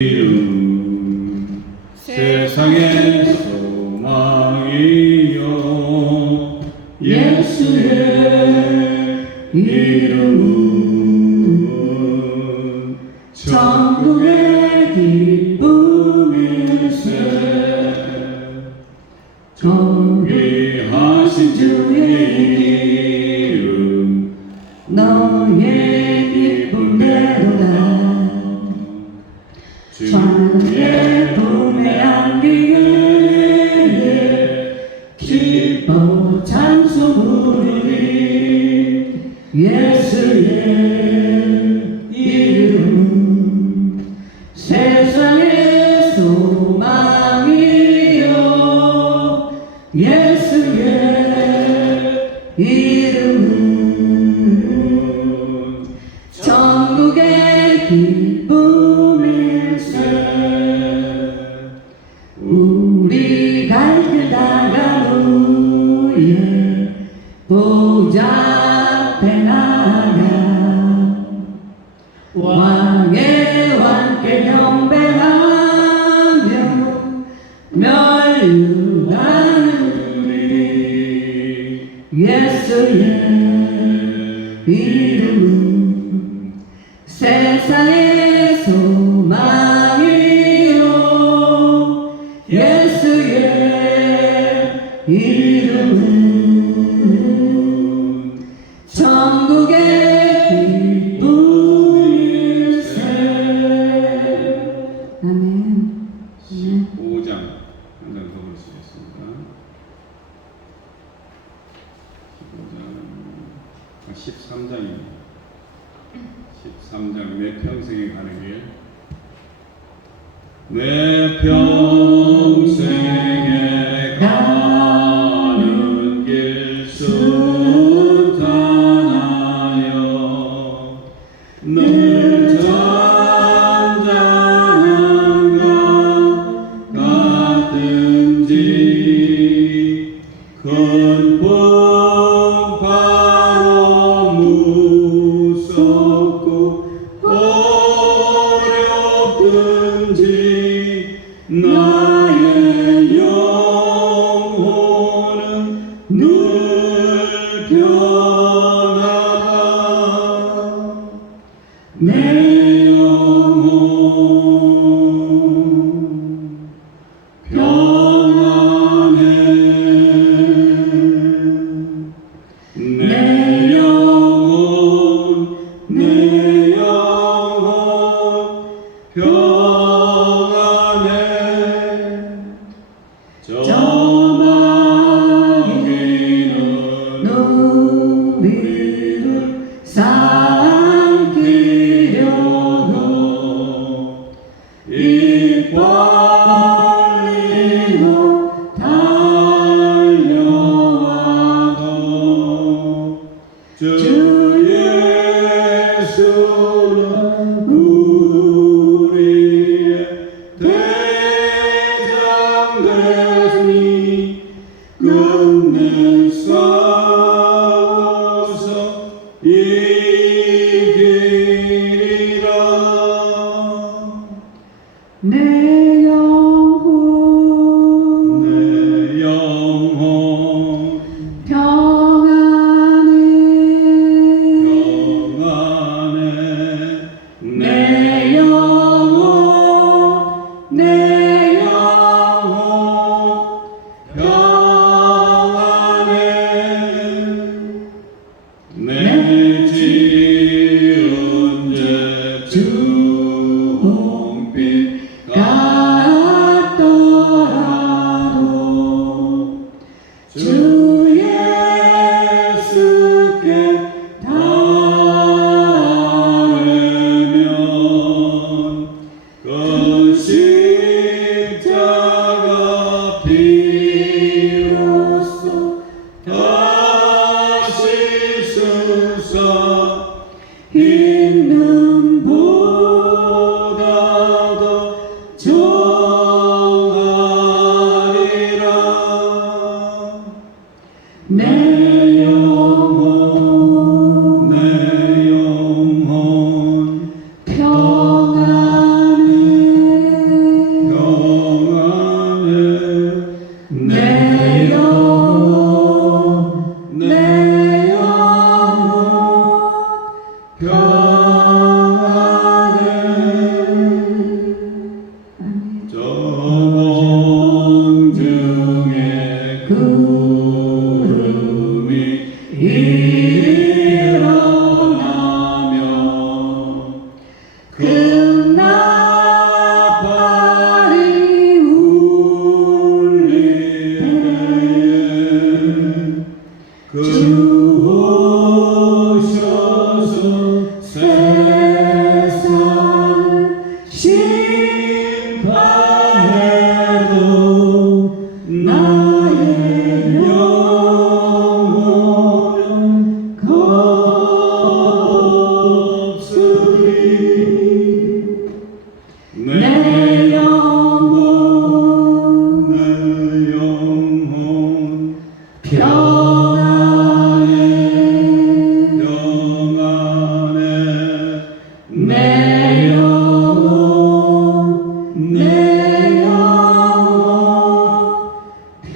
이름 세상의 소망이요 예수의 이름은 천국의 기쁨일세. 존귀하신 주의 이름 너의 기쁨대로다. 주의 품에 안기에 기뻐 찬송 부르리. 예수의 이름 세상의 소망이요 예수의 이름은 천국의 기쁨일세. 우리 갈 길 다가무 예 보좌 앞에 나가 왕의 왕께 경배하며 멸류하는 우리 예수의 이름은 세상의 소망이요 예수의 이름은 천국의 기쁨일세. 아멘. 15장 한 장 더 보시겠습니다. 13장입니다. 13장 내 평생에 가는 길. 내 평생에 가는 길 순탄하여 늘 잔잔한 것 같은지 큰 풍파로 무섭고 어렵든지 나의 영혼은 늘 편하다. 내 영혼 평안해. 내 영혼 평안해. 저 마귀는 우리를 삼키려고 입 벌리고 달려와도 주 예수는 우리의 대장 되시니 끝내 싸워서 이기리라. 내 영혼 평안해. 내 영혼 평안해. 내 지은 죄 주홍빛 같더라도 주 예수께 따르면 그 십자가 비로소 다시 쓰사 있는 보다 더 정하리라. 내 영혼 내 영혼 평안해. 심판에도 나의 영혼은 겁쓰리. 내 영혼 평안해 내 영혼 평안해.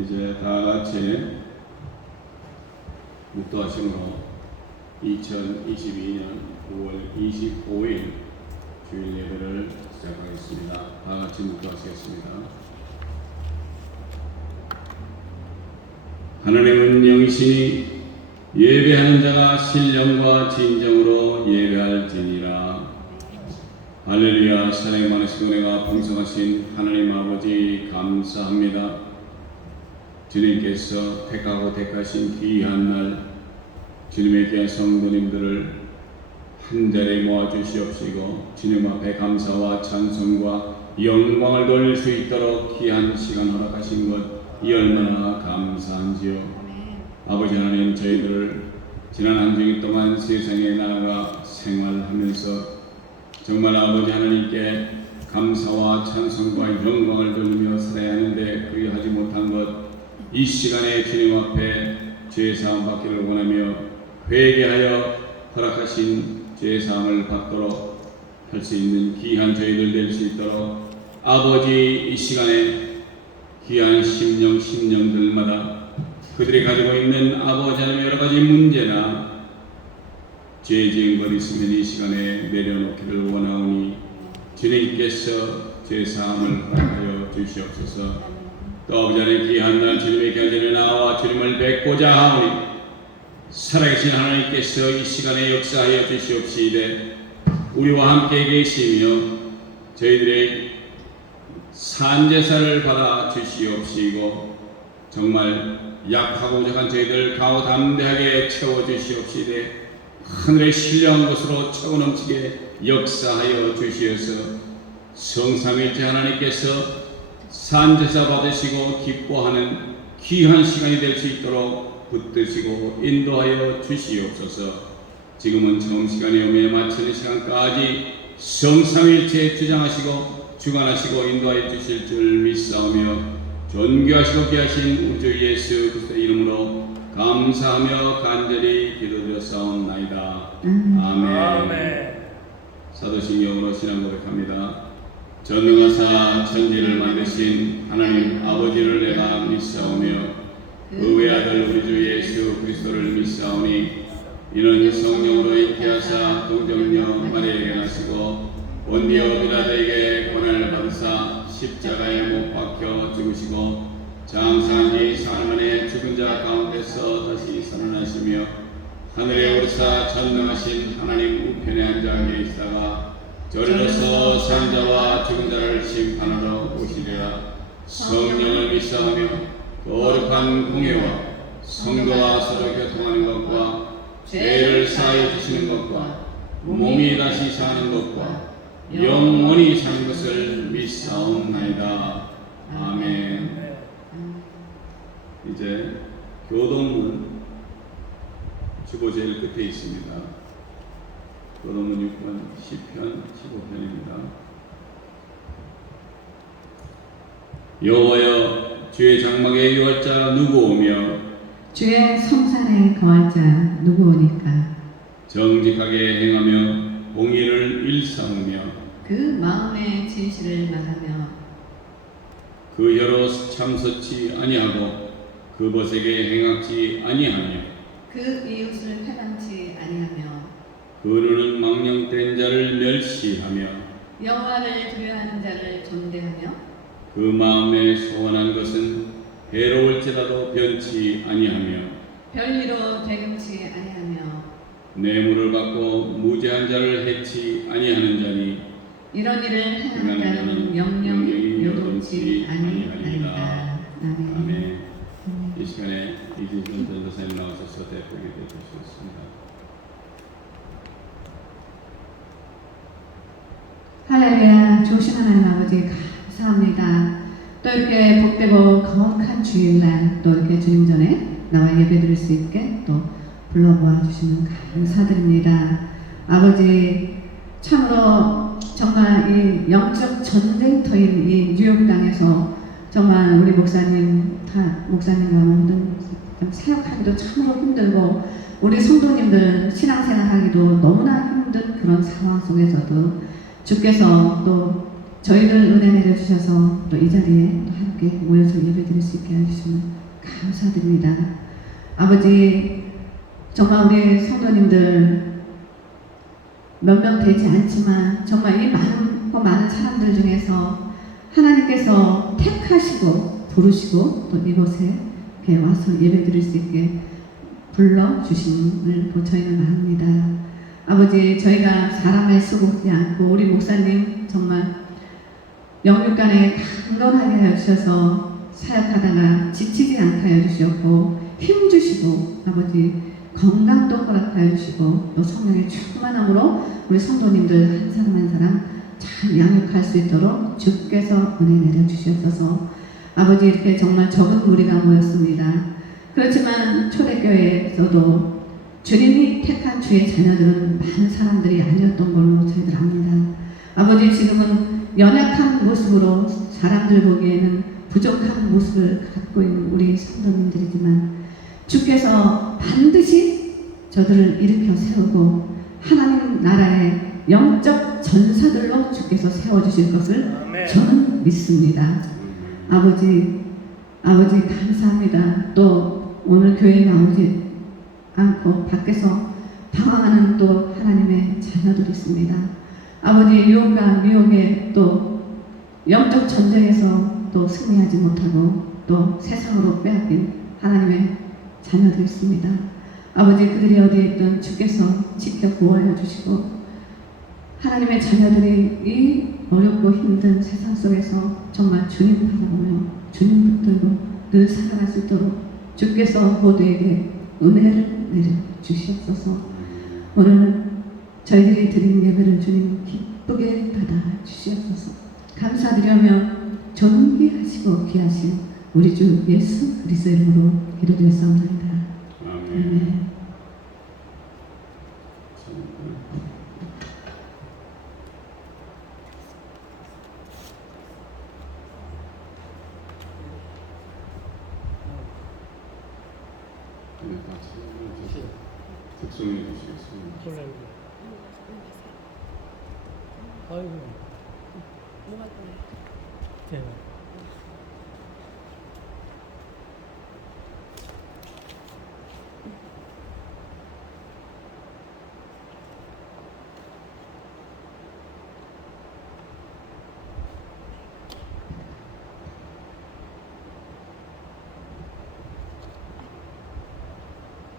이제 다 같이 묵도하심으로 2022년 9월 25일 주일 예배를 시작하겠습니다. 다 같이 묵도하시겠습니다. 하나님은 영이시니 예배하는 자가 신령과 진정으로 예배할지니라. 할렐루야. 사랑이 많으시고 은혜가 풍성하신 하나님 아버지 감사합니다. 주님께서 택하고 택하신 귀한 날 주님의 귀한 성도님들을 한자리에 모아주시옵시고 주님 앞에 감사와 찬송과 영광을 돌릴 수 있도록 귀한 시간 허락하신 것 이 얼마나 감사한지요. 아버지 하나님, 저희들을 지난 한 주일 동안 세상에 나아가 생활하면서 정말 아버지 하나님께 감사와 찬송과 영광을 돌리며 살아야 하는데 그리하지 못한 것 이 시간에 주님 앞에 죄사함 받기를 원하며 회개하여 허락하신 죄사함을 받도록 할 수 있는 귀한 저희들 될 수 있도록 아버지 이 시간에 귀한 심령들마다 그들이 가지고 있는 아버지 하나님 여러 가지 문제나 죄 지은 것 있으면 이 시간에 내려놓기를 원하오니 주님께서 죄사함을 허락하여 주시옵소서. 또 아버지 하나님 귀한 날 주님의 견전에 나와 주님을 뵙고자 하오니 살아계신 하나님께서 이 시간에 역사하여 주시옵시되 우리와 함께 계시며 저희들의 산제사를 받아 주시옵시고 정말 약하고 부족한 저희들 가오 담대하게 채워주시옵시되 하늘의 신령한 곳으로 차고 넘치게 역사하여 주시어서 성삼일체 하나님께서 산제사 받으시고 기뻐하는 귀한 시간이 될 수 있도록 붙드시고 인도하여 주시옵소서. 지금은 정시간에 오며 마치는 시간까지 성삼일체 주장하시고 주관하시고 인도하여 주실 줄 믿사오며 존귀하시고 귀하신 우주 예수 그리스도의 이름으로 감사하며 간절히 기도드렸사옵나이다. 아멘. 사도신경으로 신앙 고백합니다. 전능하사 천지를 만드신 하나님 아버지를 내가 믿사오며 그 외아들 우리 주 예수 그리스도를 믿사오니 이는 성령으로 잉태하사 동정녀 마리아에게 나시고 본디오 빌라도에게 고난을 받으사 십자가에 못 박혀 죽으시고 장사한 지 사흘 만에 죽은 자 가운데서 다시 살아나시며 하늘에 오르사 전능하신 하나님 우편에 앉아 계시다가 저리로서 산 자와 죽은 자를 심판하러 오시리라. 성령을 믿사오며 거룩한 공예와 성도와 서로 교통하는 것과 죄를 사하여 주시는 것과 몸이 다시 사는 것과 영원히 사는 것을 믿사옵나이다. 아멘. 이제 교동문 주보 제일 끝에 있습니다. 교동문 6번 시편 15편입니다. 여호와여 주의 장막에 유할 자 누구 오며 주의 성산에 거할 자 누구오니까. 정직하게 행하며 공의를 일삼으며 그 마음의 진실을 말하며 그 혀로 참서치 아니하고 그 벗에게 행악지 아니하며 그 이웃을 회방치 아니하며 그 눈은 망령된 자를 멸시하며 여호와를 두려워하는 자를 존대하며 그 마음에 소원한 것은 해로울지라도 변치 아니하며 별리로 되금치 아니하며 뇌물을 받고 무죄한 자를 해치 아니하는 자니 이런 일을 행하는 자는 영영이 요동치 아니하리라. 아멘. 아멘. 이 시간에 이진선 전도사님 나오셔서 대표하게 되주셨습니다. 할렐루야. 좋으신 하나님 아버지 감사합니다. 또 이렇게 복되고 거룩한 주일날 또 이렇게 주님 전에 나와 예배드릴 수 있게 또 불러모아 주시는 감사드립니다. 아버지 참으로 정말 이 영적 전쟁터인 이 뉴욕 땅에서 정말 우리 목사님과 모든 사역하기도 참으로 힘들고 우리 성도님들 신앙생활하기도 너무나 힘든 그런 상황 속에서도 주께서 또 저희를 은혜 내려주셔서 또 이 자리에 함께 모여서 예배드릴 수 있게 해주시면 감사드립니다. 아버지 정말 우리 성도님들 몇 명 되지 않지만 정말 이 많은 사람들 중에서 하나님께서 택하시고 부르시고 또 이곳에 이렇게 와서 예배드릴 수 있게 불러주심을 저희는 압니다. 아버지 저희가 사람을 쓰고 않고 우리 목사님 정말 영육간에 강건하게 하여 주셔서 사역하다가 지치지 않게 하여 주셨고 힘주시고 아버지 건강도 허락하여 주시고 또 성령의 충만함으로 우리 성도님들 한 사람 한 사람 잘 양육할 수 있도록 주께서 은혜 내려주셨어서 아버지 이렇게 정말 적은 무리가 모였습니다. 그렇지만 초대교회에서도 주님이 택한 주의 자녀들은 많은 사람들이 아니었던 걸로 저희들 압니다. 아버지 지금은 연약한 모습으로 사람들 보기에는 부족한 모습을 갖고 있는 우리 성도님들이지만 주께서 반드시 저들을 일으켜 세우고 하나님 나라의 영적 전사들로 주께서 세워주실 것을 저는 믿습니다. 아버지 감사합니다. 또 오늘 교회에 나오지 않고 밖에서 방황하는 또 하나님의 자녀들이 있습니다. 아버지 유혹과 미혹에 또 영적 전쟁에서 또 승리하지 못하고 또 세상으로 빼앗긴 하나님의 자녀들이 있습니다. 아버지 그들이 어디에 있든 주께서 지켜 보호하여 주시고 하나님의 자녀들이 이 어렵고 힘든 세상 속에서 정말 주님 바라보며 주님 붙들고 늘 살아갈 수 있도록 주께서 모두에게 은혜를 내려주시옵소서. 오늘은 저희들이 드린 예배를 주님 기쁘게 받아 주시옵소서. 감사드리며 존귀하시고 귀하신 우리 주 예수 그리스도의 이름으로 기도드렸사옵나이다. 아멘. 특송해 주시겠습니다. 아이고. 네.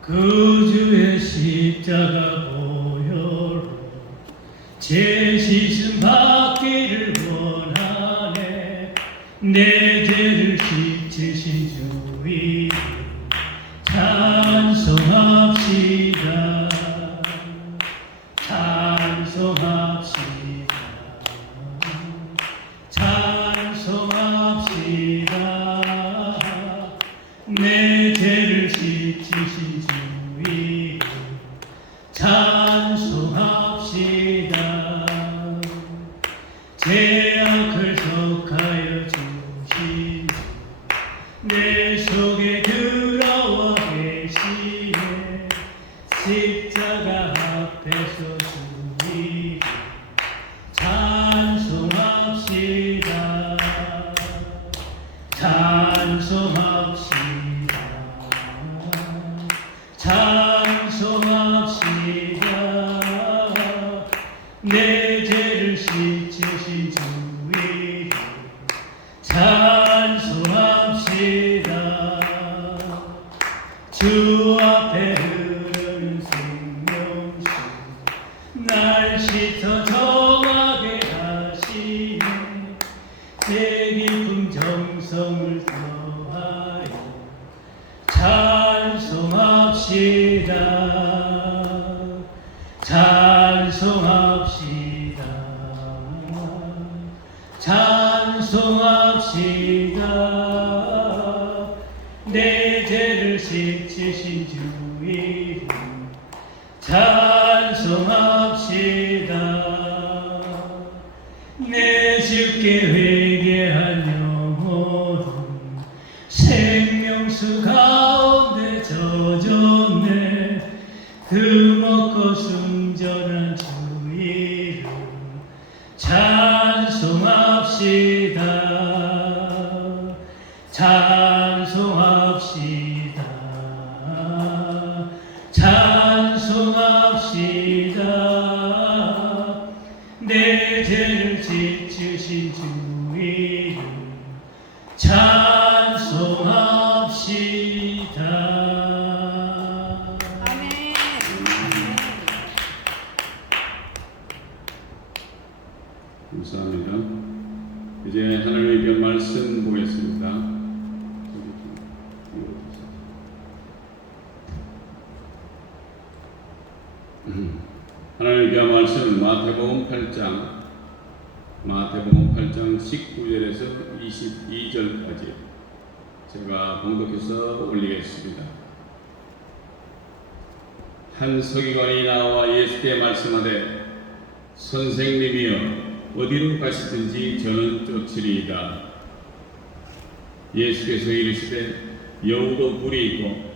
그 주의 십자가 보혈로 제 시신 받기를 원하네. 내 죄를 씻으신 주 이름 찬송합시다. 찬송합시다. 찬송합시다. 내 죄를 씻으신 주 이름 찬송합시다. 죄악을 속하여 주신 내 속에 들어와 계시네. 십자가 앞에서 주 이름 찬송합시다. 찬송합시다. 찬송합시다. 내 죄를 씻으신 주 이름 찬송합시다. 주 앞에 흐르는 생명수 날 씻어 정하게 하시네. 제 깊은 정성을 더하여 찬송합시다. 찬송합시다. 내 죄를 씻으신 주 이름 찬송합시다. 내 주께 회개한 영혼은 생명수 가운데 젖었네. 그 먹고 순전한 주 이름 찬송합시다. 찬송합시다. 찬송합시다. 내 죄를 씻으신 주 이름 찬송합시다. 아멘. 감사합니다. 이제 하나님의 귀한 말씀 보겠습니다. 하나님의 귀한 말씀 마태복음 8장 19절에서 22절까지 제가 봉독해서 올리겠습니다. 한 서기관이 나와 예수께 말씀하되 선생님이여 어디로 가시든지 저는 쫓으리이다. 예수께서 이르시되 여우도 뿔이 있고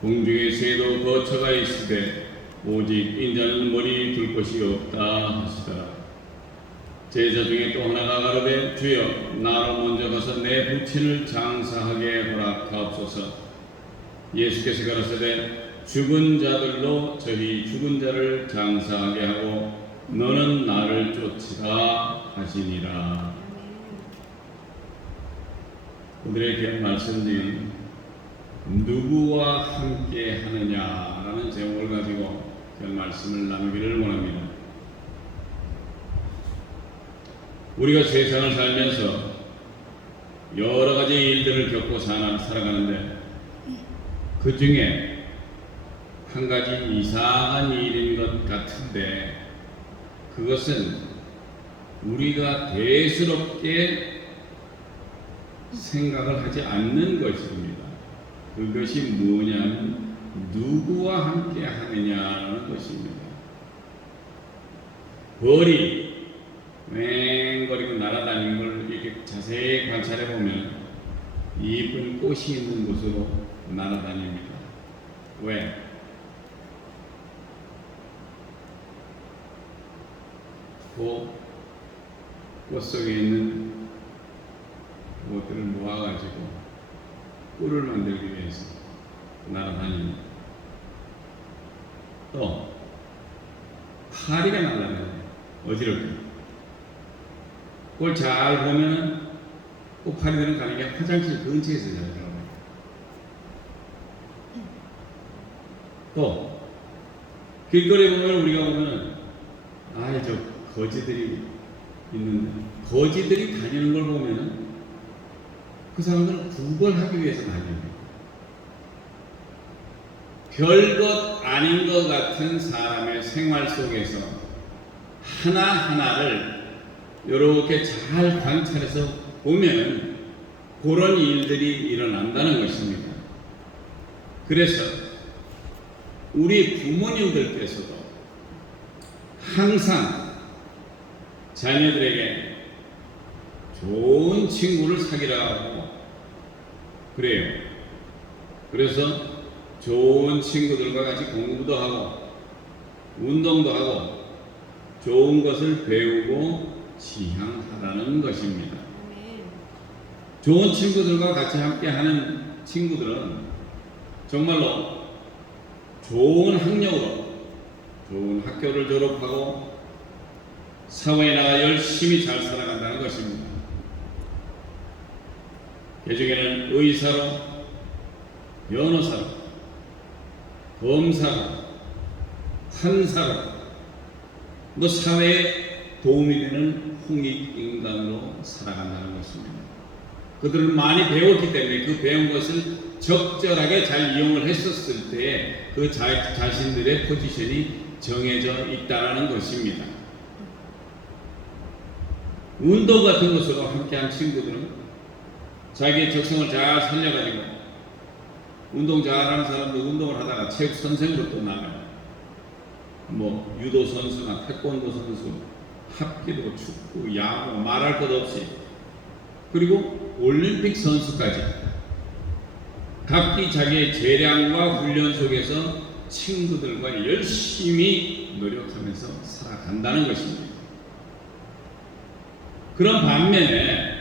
공중의 새도 거처가 있으되 오직 인자는 머리 둘 곳이 없다 하시더라. 제자 중에 또 하나가 가로되 주여 나로 먼저 가서 내 부친을 장사하게 허락하옵소서. 예수께서 가라사대 죽은 자들로 저희 죽은 자를 장사하게 하고 너는 나를 쫓으라 하시니라. 오늘의 귀한 말씀은 누구와 함께 하느냐라는 제목을 가지고 그 말씀을 나누기를 원합니다. 우리가 세상을 살면서 여러 가지 일들을 겪고 살아가는데 그 중에 한 가지 이상한 일인 것 같은데 그것은 우리가 대수롭게 생각을 하지 않는 것입니다. 그것이 뭐냐면 누구와 함께 하느냐는 것입니다. 벌이 맹거리고 날아다니는 걸 이렇게 자세히 관찰해 보면 이쁜 꽃이 있는 곳으로 날아다닙니다. 왜? 그 꽃 속에 있는 것들을 모아가지고 꿀을 만들기 위해서 날아다닙니다. 또 파리가 날아다녀요. 어지럽게. 그걸 잘 보면 꽃파리들은 가는 게 화장실 근처에서 잘 들어가요. 또 길거리에 보면 우리가 보면 저 거지들이 있는데 거지들이 다니는 걸 보면 그 사람들은 구걸하기 위해서 다닙니다. 별것 아닌 것 같은 사람의 생활 속에서 하나하나를 이렇게 잘 관찰해서 보면 그런 일들이 일어난다는 것입니다. 그래서 우리 부모님들께서도 항상 자녀들에게 좋은 친구를 사귀라고 그래요. 그래서 좋은 친구들과 같이 공부도 하고 운동도 하고 좋은 것을 배우고 지향하라는 것입니다. 좋은 친구들과 같이 함께 하는 친구들은 정말로 좋은 학력으로 좋은 학교를 졸업하고 사회에 나가 열심히 잘 살아간다는 것입니다. 그 중에는 의사로, 변호사로, 검사로, 판사로, 사회에 도움이 되는 홍익인간으로 살아간다는 것입니다. 그들은 많이 배웠기 때문에 그 배운 것을 적절하게 잘 이용을 했었을 때 그 자신들의 포지션이 정해져 있다는 것입니다. 운동 같은 것으로 함께한 친구들은 자기의 적성을 잘 살려가지고 운동 잘하는 사람도 운동을 하다가 체육 선생으로 또 나가요. 뭐 유도 선수나 태권도 선수, 합기도, 축구, 야구 말할 것 없이, 그리고 올림픽 선수까지 각기 자기의 재량과 훈련 속에서 친구들과 열심히 노력하면서 살아간다는 것입니다. 그런 반면에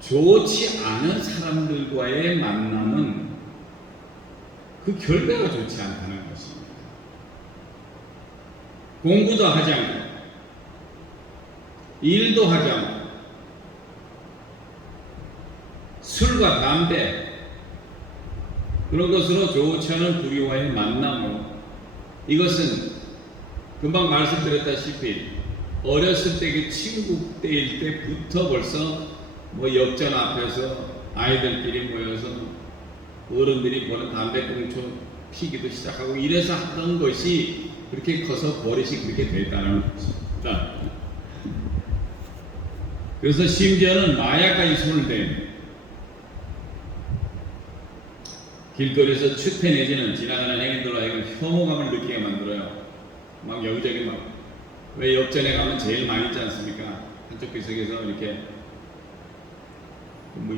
좋지 않은 사람들과의 만남은 그 결과가 좋지 않다는 것입니다. 공부도 하지 않고 일도 하지 않고 술과 담배 그런 것으로 좋지 않은 부류와의 만남으로, 이것은 금방 말씀드렸다시피 어렸을 때 그 친구 때일 때부터 벌써 뭐 역전 앞에서 아이들끼리 모여서 어른들이 보는 담배꽁초 피기도 시작하고 이래서 하던 것이 그렇게 커서 버릇이 그렇게 됐다는 것입니다. 그래서 심지어는 마약까지 손을 댑니다. 길거리에서 추태 내지는 지나가는 행인들로 하여금 혐오감을 느끼게 만들어요. 막 여기저기 막, 왜 역전에 가면 제일 많이 있지 않습니까? 한쪽 구석에서 이렇게 뭐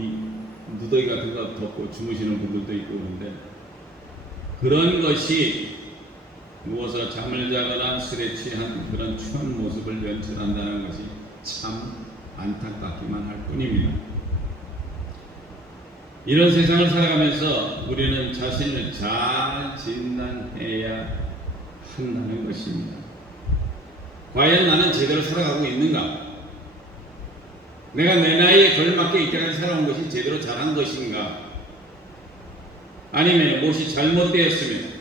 누더기 같은 거 덮고 주무시는 분들도 있고 그런데, 그런 것이 누워서 잠을 자거나 술에 취한 그런 추한 모습을 연출한다는 것이 참 안타깝기만 할 뿐입니다. 이런 세상을 살아가면서 우리는 자신을 잘 진단해야 한다는 것입니다. 과연 나는 제대로 살아가고 있는가? 내가 내 나이에 걸맞게 이때까지 살아온 것이 제대로 잘한 것인가? 아니면 무엇이 잘못되었으면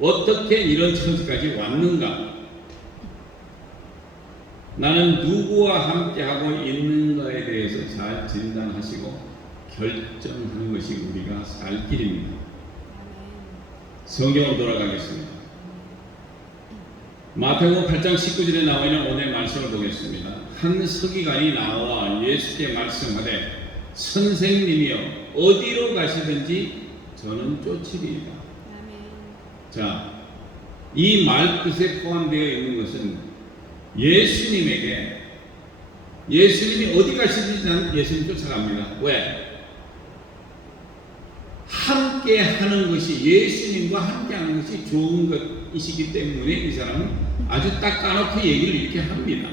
어떻게 이런 처지까지 왔는가? 나는 누구와 함께하고 있는가에 대해서 잘 진단하시고 결정하는 것이 우리가 살 길입니다. 성경으로 돌아가겠습니다. 마태복음 8장 19절에 나와 있는 오늘 말씀을 보겠습니다. 한 서기관이 나와 예수께 말씀하되 선생님이여 어디로 가시든지 저는 쫓으리이다. 자, 이 말뜻에 포함되어 있는 것은 예수님에게, 예수님이 어디 가시든지 난 예수님 쫓아갑니다. 왜? 함께 하는 것이, 예수님과 함께 하는 것이 좋은 것이기 때문에 이 사람은 아주 딱 까놓고 얘기를 이렇게 합니다.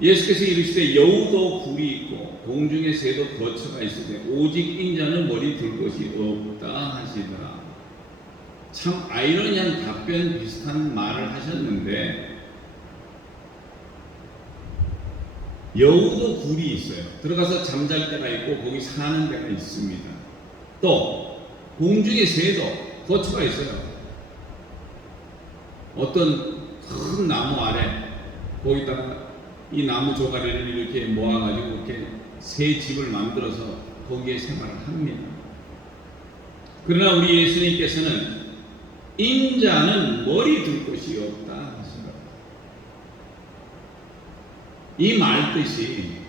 예수께서 이르시되 여우도 굴이 있고 공중의 새도 거처가 있으되 오직 인자는 머리 둘 곳이 없다 하시더라. 참 아이러니한 답변 비슷한 말을 하셨는데, 여우도 굴이 있어요. 들어가서 잠잘 때가 있고 거기 사는 데가 있습니다. 또 공중의 새도 거처가 있어요. 어떤 큰 나무 아래 거기다가 이 나무 조가리를 이렇게 모아가지고 이렇게 새 집을 만들어서 거기에 생활을 합니다. 그러나 우리 예수님께서는 인자는 머리 둘 곳이 없다 하시더라고요. 이 말뜻이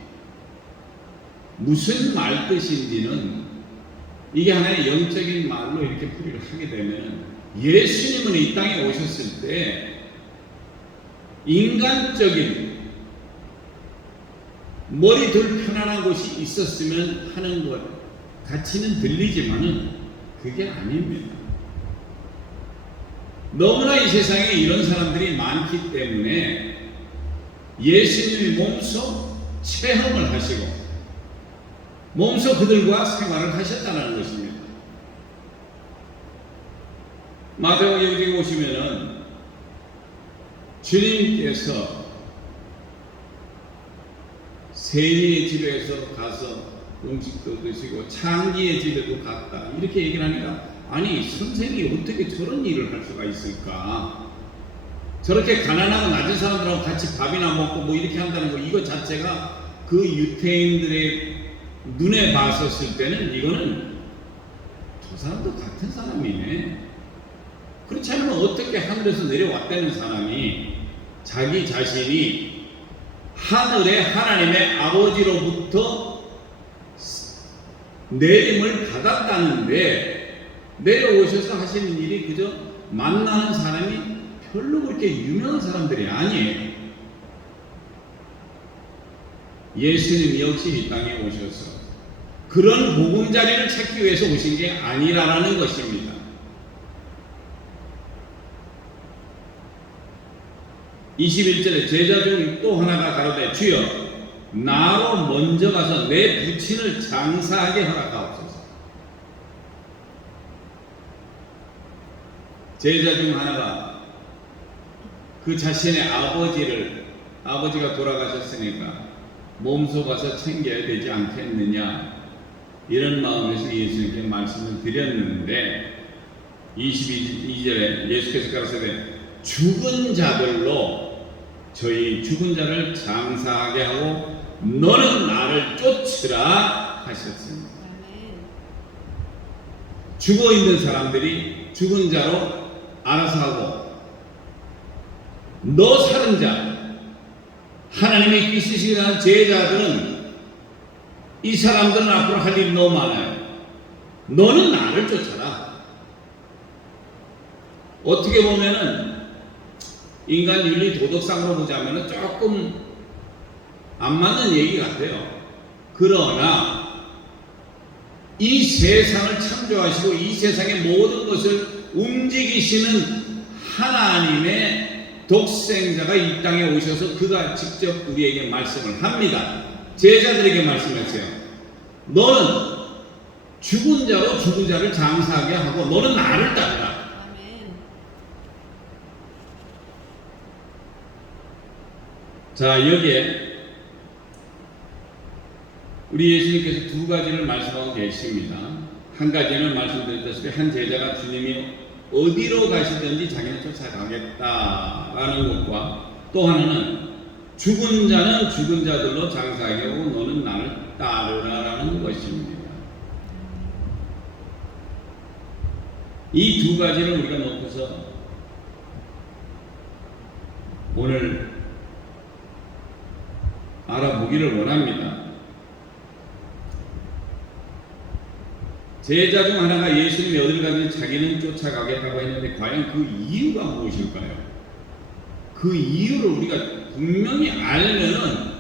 무슨 말뜻인지는 이게 하나의 영적인 말로 이렇게 풀이를 하게 되면, 예수님은 이 땅에 오셨을 때 인간적인 머리 둘 편안한 곳이 있었으면 하는 것 같이는 들리지만은 그게 아닙니다. 너무나 이 세상에 이런 사람들이 많기 때문에 예수님이 몸소 체험을 하시고 몸소 그들과 생활을 하셨다는 것입니다. 마태복음 여기 보시면은 주님께서 세리의 집에서 가서 음식도 드시고 창기의 집에도 갔다 이렇게 얘기를 하니까, 아니 선생이 어떻게 저런 일을 할 수가 있을까? 저렇게 가난하고 낮은 사람들하고 같이 밥이나 먹고 뭐 이렇게 한다는 거, 이거 자체가 그 유태인들의 눈에 봤었을 때는 이거는 저 사람도 같은 사람이네. 그렇지 않으면 어떻게 하늘에서 내려왔다는 사람이 자기 자신이 하늘의 하나님의 아버지로부터 내림을 받았다는데 내려오셔서 하시는 일이 그저 만나는 사람이 별로 그렇게 유명한 사람들이 아니에요. 예수님 역시 이 땅에 오셔서 그런 보금자리를 찾기 위해서 오신 게 아니라는 것입니다. 21절에 제자 중 또 하나가 가로되 주여 나로 먼저 가서 내 부친을 장사하게 허락하옵소서. 제자 중 하나가 그 자신의 아버지가 돌아가셨으니까 몸소 가서 챙겨야 되지 않겠느냐, 이런 마음에서 예수님께 말씀을 드렸는데 22절에 예수께서 가라사대 죽은 자들로 저희 죽은 자를 장사하게 하고 너는 나를 쫓으라 하셨습니다. 죽어 있는 사람들이 죽은 자로 알아서 하고, 너 살은 자, 하나님의 있으시는 제자들은 이 사람들은 앞으로 할 일이 너무 많아요. 너는 나를 쫓아라. 어떻게 보면은 인간 윤리 도덕상으로 보자면은 조금 안 맞는 얘기 같아요. 그러나 이 세상을 창조하시고 이 세상의 모든 것을 움직이시는 하나님의 독생자가 이 땅에 오셔서 그가 직접 우리에게 말씀을 합니다. 제자들에게 말씀했어요. 너는 죽은 자로 죽은 자를 장사하게 하고 너는 나를 따르라. 자, 여기에 우리 예수님께서 두 가지를 말씀하고 계십니다. 한 가지는 말씀드렸다시피 한 제자가 주님이 어디로 가시든지 자기는 쫓아가겠다라는 것과, 또 하나는 죽은 자는 죽은 자들로 장사하게 하고 너는 나를 따르라라는 것입니다. 이 두 가지를 우리가 놓고서 오늘 알아보기를 원합니다. 제자 중 하나가 예수님이 어디를 가든지 자기는 쫓아가겠다고 했는데 과연 그 이유가 무엇일까요? 그 이유를 우리가 분명히 알면은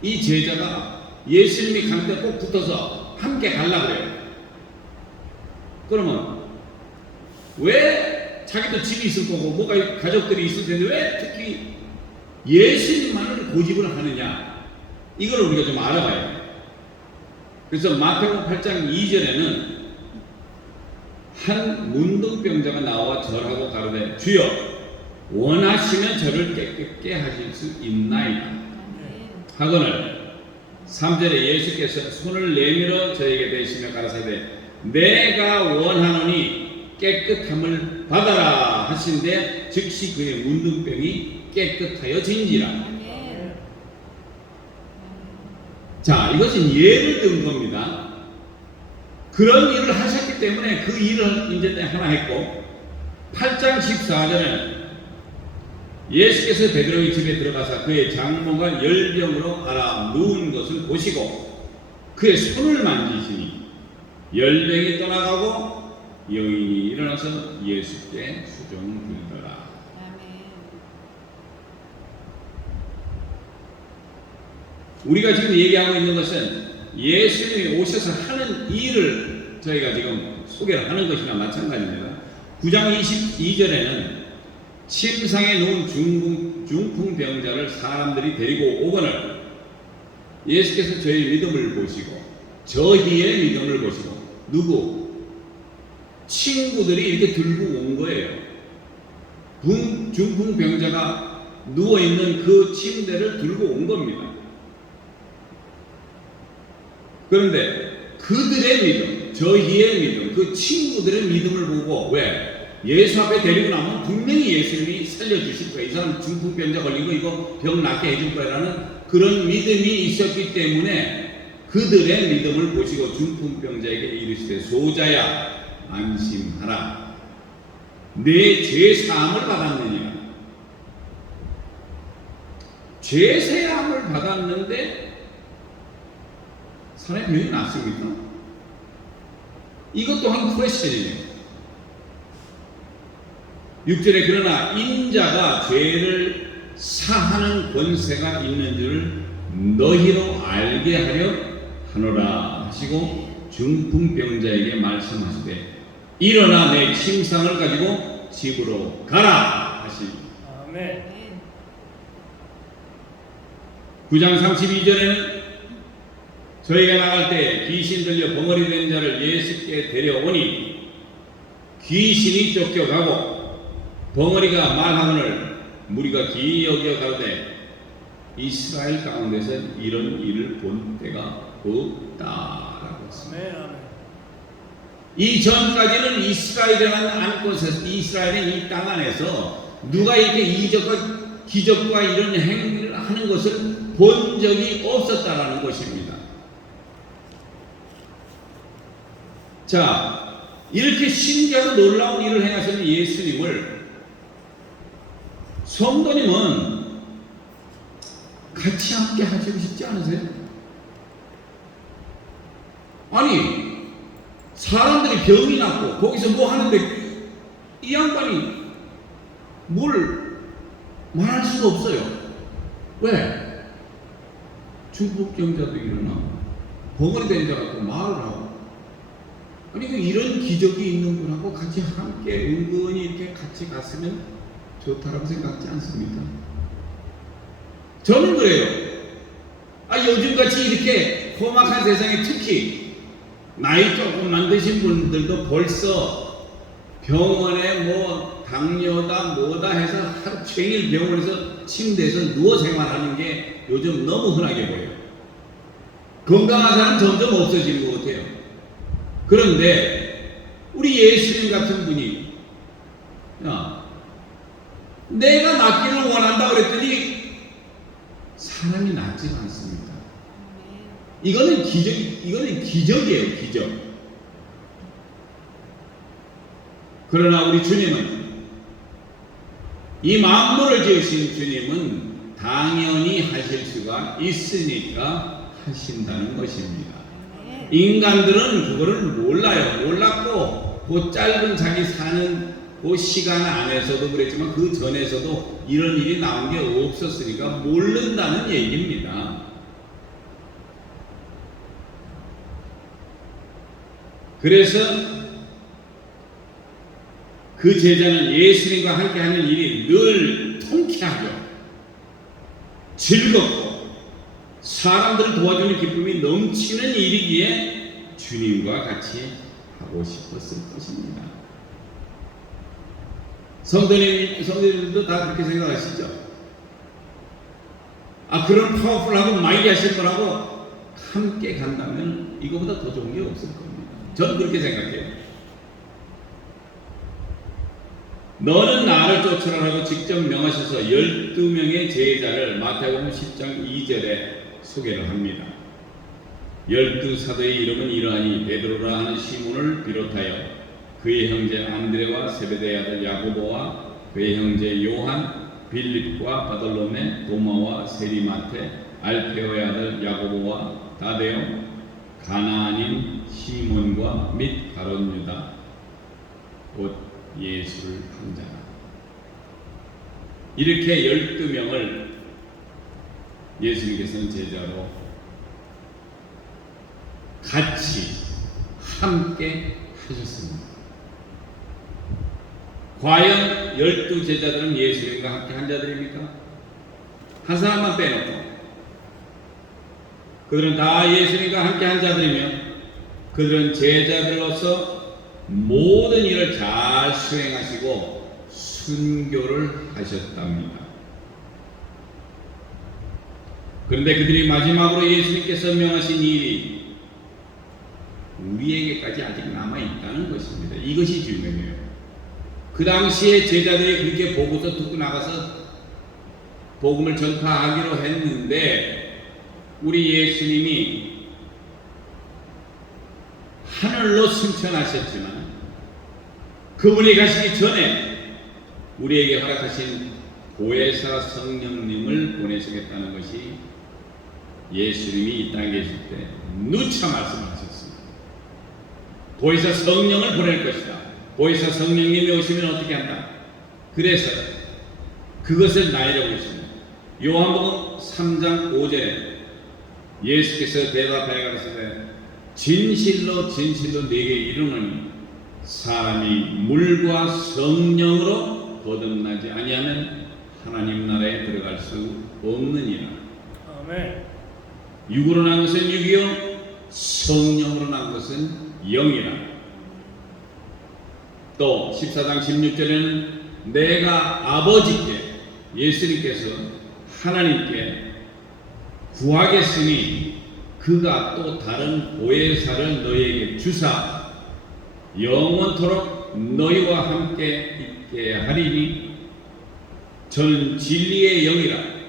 이 제자가 예수님이 가는데 꼭 붙어서 함께 가려고 그래요. 그러면 왜 자기도 집이 있을 거고 뭐가 가족들이 있을 텐데 왜 특히 예수님만을 고집을 하느냐, 이걸 우리가 좀 알아봐야 돼요. 그래서 마태복음 8장 2절에는 한 문둥병자가 나와 절하고 가로되 주여 원하시면 저를 깨끗게 하실 수 있나이다 하거늘 3절에 예수께서 손을 내밀어 저에게 대시며 가라사대 내가 원하노니 깨끗함을 받아라 하신데 즉시 그의 문둥병이 깨끗하여진지라. 자, 이것은 예를 든 겁니다. 그런 일을 하셨기 때문에 그 일을 이제 하나 했고, 8장 14절에 예수께서 베드로의 집에 들어가서 그의 장모가 열병으로 앓아 누운 것을 보시고 그의 손을 만지시니 열병이 떠나가고 여인이 일어나서 예수께 수종들더라. 우리가 지금 얘기하고 있는 것은 예수님이 오셔서 하는 일을 저희가 지금 소개를 하는 것이나 마찬가지입니다. 9장 22절에는 침상에 누운 중풍병자를 사람들이 데리고 오거늘 예수께서 저희 믿음을 보시고 저희의 믿음을 보시고, 누구? 친구들이 이렇게 들고 온 거예요. 중풍병자가 누워있는 그 침대를 들고 온 겁니다. 그런데 그들의 믿음, 저희의 믿음, 그 친구들의 믿음을 보고 왜? 예수 앞에 데리고 나면 분명히 예수님이 살려주실 거예요. 이 사람 중풍병자 걸린 거 이거 병 낫게 해줄 거라는 그런 믿음이 있었기 때문에 그들의 믿음을 보시고 중풍병자에게 이르시되 소자야 안심하라. 내 죄 사함을 받았느냐. 죄 사함을 받았는데 사람의 병이 낫습니까? 이것 또한 퀘스천이에요. 6절에 그러나 인자가 죄를 사하는 권세가 있는 줄 너희로 알게 하려 하노라 하시고 중풍병자에게 말씀하시되 일어나 내 침상을 가지고 집으로 가라 하시니. 아멘. 9장 32절에는 저희가 나갈 때 귀신 들려 벙어리 된 자를 예수께 데려오니 귀신이 쫓겨가고 벙어리가 말하거늘 무리가 기여겨 가로되 이스라엘 가운데서 이런 일을 본 때가 없다라고 했습니다. 아멘. 아멘. 이전까지는 이스라엘이라는 곳에서 이스라엘의 이 땅 안에서 누가 이렇게 이적과 기적과 이런 행위를 하는 것을 본 적이 없었다라는 것입니다. 자, 이렇게 신기하고 놀라운 일을 행하시는 예수님을 성도님은 같이 함께 하시고 싶지 않으세요? 아니, 사람들이 병이 났고 거기서 뭐 하는데 이 양반이 뭘 말할 수가 없어요. 왜? 중풍병자도 일어나고 벙어리 된 자 갖고 말을 하고 아니 이런 기적이 있는 분하고 같이 함께 은근히 이렇게 같이 갔으면 좋다라고 생각하지 않습니까? 저는 그래요. 요즘같이 이렇게 험악한 세상에 특히 나이 조금만 드신 분들도 벌써 병원에 뭐 당뇨다 뭐다 해서 하루 종일 병원에서 침대에서 누워 생활하는 게 요즘 너무 흔하게 보여요. 건강한 사람 점점 없어지는 것 같아요. 그런데 우리 예수님 같은 분이 내가 낫기를 원한다 그랬더니 사람이 낫지 않습니다. 이거는 기적이에요, 기적. 그러나 우리 주님은 이 만물을 지으신 주님은 당연히 하실 수가 있으니까 하신다는 것입니다. 인간들은 그거를 몰라요. 몰랐고 그 짧은 자기 사는 그 시간 안에서도 그랬지만 그 전에서도 이런 일이 나온 게 없었으니까 모른다는 얘기입니다. 그래서 그 제자는 예수님과 함께 하는 일이 늘 통쾌하고 즐겁고 사람들을 도와주는 기쁨이 넘치는 일이기에 주님과 같이 하고 싶었을 것입니다. 성도님들도 다 그렇게 생각하시죠? 그런 파워풀하고 마이리하신 분하고 함께 간다면 이거보다 더 좋은 게 없을 겁니다. 저는 그렇게 생각해요. 너는 나를 쫓으라고 직접 명하셔서 12명의 제자를 마태복음 10장 2절에 소개를 합니다. 12사도의 이름은 이러하니 베드로라 하는 시몬을 비롯하여 그의 형제 안드레와 세베대의 아들 야고보와 그의 형제 요한, 빌립과 바돌로메, 도마와 세리마테, 알페오의 아들 야고보와 다데오, 가나안인 시몬과 및 가롯 유다, 곧 예수를 한 자라. 이렇게 12명을 예수님께서는 제자로 같이 함께 하셨습니다. 과연 12제자들은 예수님과 함께 한 자들입니까? 한 사람만 빼놓고 그들은 다 예수님과 함께 한 자들이며 그들은 제자들로서 모든 일을 잘 수행하시고 순교를 하셨답니다. 그런데 그들이 마지막으로 예수님께서 명하신 일이 우리에게까지 아직 남아있다는 것입니다. 이것이 중요해요. 그 당시에 제자들이 그렇게 보고서 듣고 나가서 복음을 전파하기로 했는데 우리 예수님이 하늘로 승천하셨지만 그분이 가시기 전에 우리에게 허락하신 보혜사 성령님을 보내시겠다는 것이 예수님이 이 땅에 계실 때 누차 말씀하셨습니다. 보혜사 성령을 보낼 것이다. 보혜사 성령님이 오시면 어떻게 한다. 그래서 그것을 나이라고 했습니다. 요한복음 3장 5절에 예수께서 대답하여 가라사대 진실로 진실로 네게 이르노니 사람이 물과 성령으로 거듭나지 아니하면 하나님 나라에 들어갈 수 없느니라. 아멘. 육으로 난 것은 육이요 성령으로 난 것은 영이라. 또 14장 16절에는 내가 아버지께 예수님께서 하나님께 구하겠으니 그가 또 다른 보혜사를 너희에게 주사 영원토록 너희와 함께 있게 하리니 저는 진리의 영이라.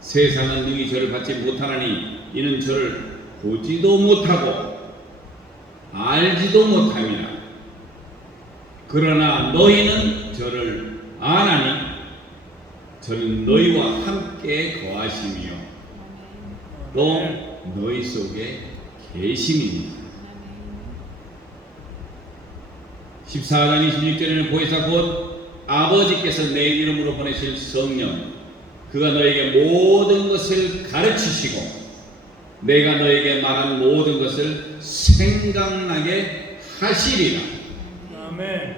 세상은 능히 저를 받지 못하나니 이는 저를 보지도 못하고 알지도 못함이라. 그러나 너희는 저를 아나니 저는 너희와 함께 거하심이요 또 너희 속에 계심이니. 14장 26절에는 보혜사 곧 아버지께서 내 이름으로 보내실 성령 그가 너에게 모든 것을 가르치시고 내가 너에게 말한 모든 것을 생각나게 하시리라. 아멘.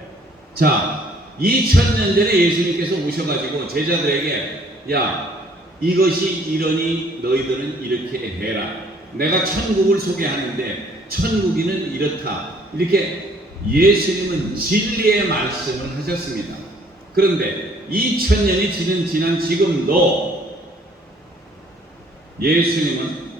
자, 2000년 전에 예수님께서 오셔가지고 제자들에게 야 이것이 이러니 너희들은 이렇게 해라. 내가 천국을 소개하는데 천국이는 이렇다. 이렇게 예수님은 진리의 말씀을 하셨습니다. 그런데 2000년이 지난 지금도 예수님은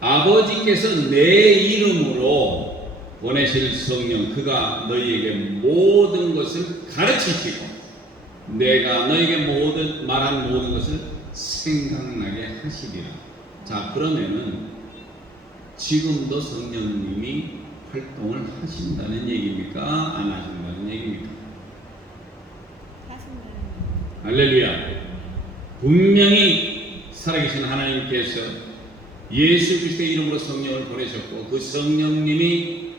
아버지께서 내 이름으로 보내실 성령 그가 너희에게 모든 것을 가르치시고 내가 너희에게 말한 모든 것을 생각나게 하시리라. 자, 그러면은 지금도 성령님이 활동을 하신다는 얘기입니까? 안 하신다는 얘기입니까? 할렐루야. 분명히 살아계신 하나님께서 예수 그리스도의 이름으로 성령을 보내셨고 그 성령님이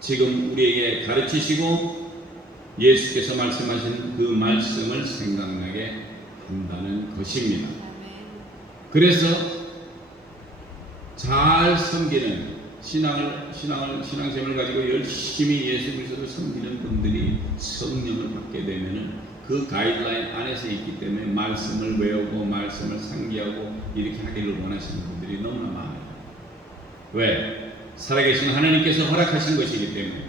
지금 우리에게 가르치시고 예수께서 말씀하신 그 말씀을 생각나게 한다는 것입니다. 그래서 잘 섬기는 신앙생활을 가지고 열심히 예수 그리스도를 섬기는 분들이 성령을 받게 되면은 그 가이드라인 안에서 있기 때문에 말씀을 외우고 말씀을 상기하고 이렇게 하기를 원하시는 분들이 너무나 많아요. 왜? 살아계신 하나님께서 허락하신 것이기 때문에.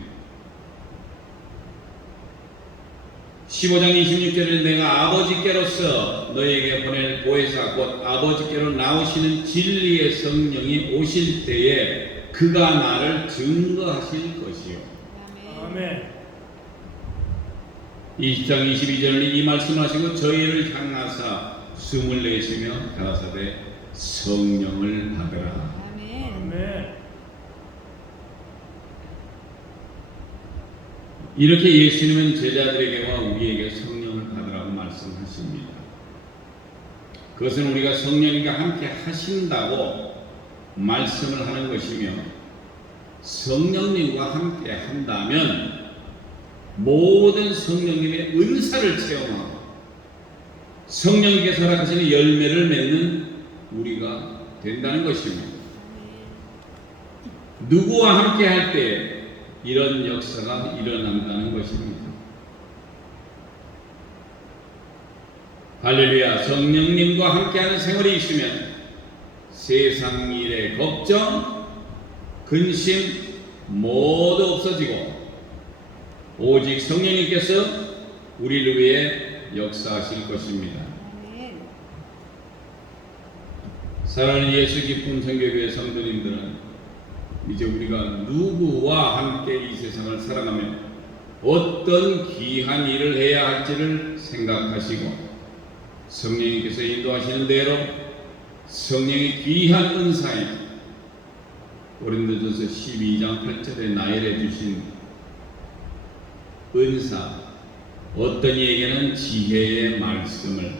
15장 26절에 내가 아버지께로서 너희에게 보낼 보혜사 곧 아버지께로 나오시는 진리의 성령이 오실 때에 그가 나를 증거하실 것이요. 아멘. 20장 22절에 이 말씀을 하시고 저희를 향하사 숨을 내쉬며 가라사대 성령을 받으라. 아멘. 이렇게 예수님은 제자들에게와 우리에게 성령을 받으라고 말씀하십니다. 그것은 우리가 성령님과 함께 하신다고 말씀을 하는 것이며 성령님과 함께 한다면 모든 성령님의 은사를 체험하고 성령님께서 허락하시는 열매를 맺는 우리가 된다는 것입니다. 누구와 함께 할 때 이런 역사가 일어난다는 것입니다. 할렐루야. 성령님과 함께하는 생활이 있으면 세상 일의 걱정, 근심 모두 없어지고 오직 성령님께서 우리를 위해 역사하실 것입니다. 사랑하는 예수 기쁨 성교교회 성도님들은 이제 우리가 누구와 함께 이 세상을 살아가며 어떤 귀한 일을 해야 할지를 생각하시고 성령님께서 인도하시는 대로 성령의 귀한 은사에 고린도전서 12장 8절에 나열해 주신 은사, 어떤 이에게는 지혜의 말씀을,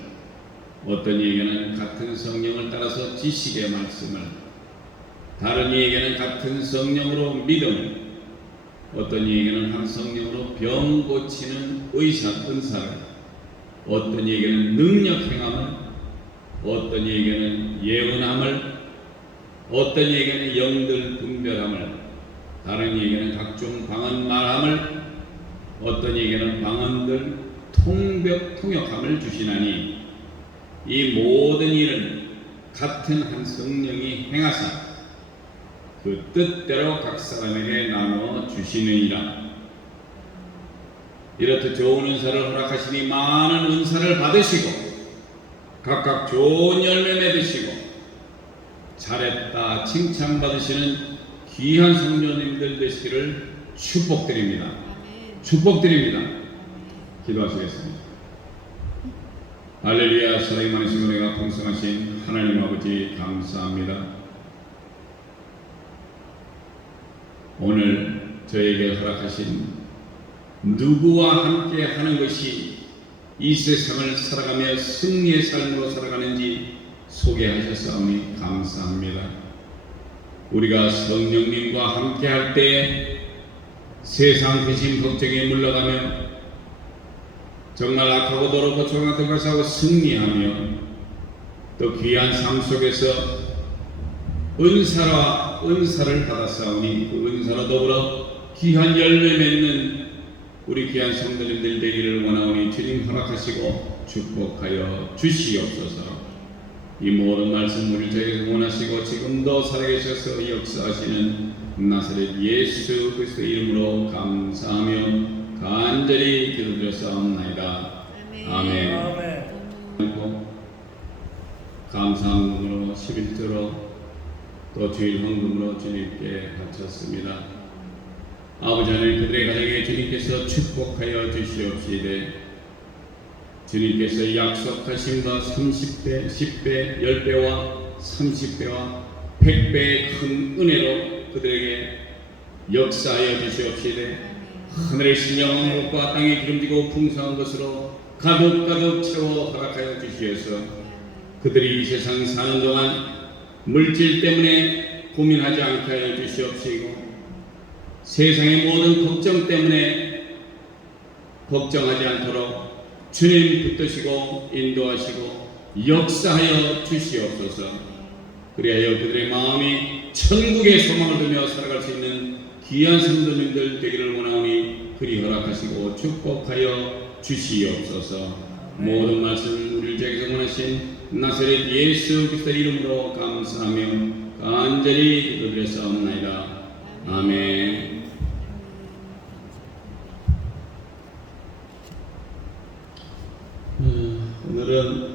어떤 이에게는 같은 성령을 따라서 지식의 말씀을, 다른 이에게는 같은 성령으로 믿음을, 어떤 이에게는 한 성령으로 병 고치는 의사 은사를, 어떤 이에게는 능력 행함을, 어떤 이에게는 예언함을, 어떤 이에게는 영들 분별함을, 다른 이에게는 각종 방언 말함을, 어떤 이에게는 방언들 통역함을 주시나니 이 모든 일은 같은 한 성령이 행하사 그 뜻대로 각 사람에게 나누어 주시느니라. 이렇듯 좋은 은사를 허락하시니 많은 은사를 받으시고 각각 좋은 열매 맺으시고 잘했다 칭찬받으시는 귀한 성도님들 되시기를 축복드립니다. 축복드립니다. 기도하시겠습니다. 할렐루야. 사랑이 많으신 은혜가 풍성하신 하나님 아버지 감사합니다. 오늘 저에게 허락하신 누구와 함께 하는 것이 이 세상을 살아가며 승리의 삶으로 살아가는지 소개하셨사오니 감사합니다. 우리가 성령님과 함께 할 때에 세상 근심 걱정에 물러가며 정말 악하고 더럽고 조용한 것을 하고 승리하며 또 귀한 삶 속에서 은사를 받았사오니 그 은사로 더불어 귀한 열매 맺는 우리 귀한 성도님들 되기를 원하오니 주님 허락하시고 축복하여 주시옵소서. 이 모든 말씀을 저에게 원하시고 지금도 살아계셔서 역사하시는 나사렛 예수 그리스도의 이름으로 감사하며 간절히 기도드렸사옵나이다. 아멘. 아멘. 감사한 마음으로 11조로 또 주일 헌금으로 주님께 바쳤습니다. 아버지 하나님, 그들의 가정에 주님께서 축복하여 주시옵시되 주님께서 약속하신 바 30배, 10배, 10배와 30배와 100배의 큰 은혜로 그들에게 역사하여 주시옵시되 하늘의 신령한 것과 땅에 기름지고 풍성한 것으로 가득가득 채워 허락하여 주시어서 그들이 이 세상 사는 동안 물질 때문에 고민하지 않게 하여 주시옵시고 세상의 모든 걱정 때문에 걱정하지 않도록 주님 붙드시고 인도하시고 역사하여 주시옵소서. 그리하여 그들의 마음이 천국의 소망을 두며 살아갈 수 있는 귀한 성도님들 되기를 원하오니 그리 허락하시고 축복하여 주시옵소서. 모든 말씀 우리를 제게서 원하신 나사렛 예수 그리스도의 이름으로 감사하며 간절히 기도드렸사옵나이다. 아멘. 오늘은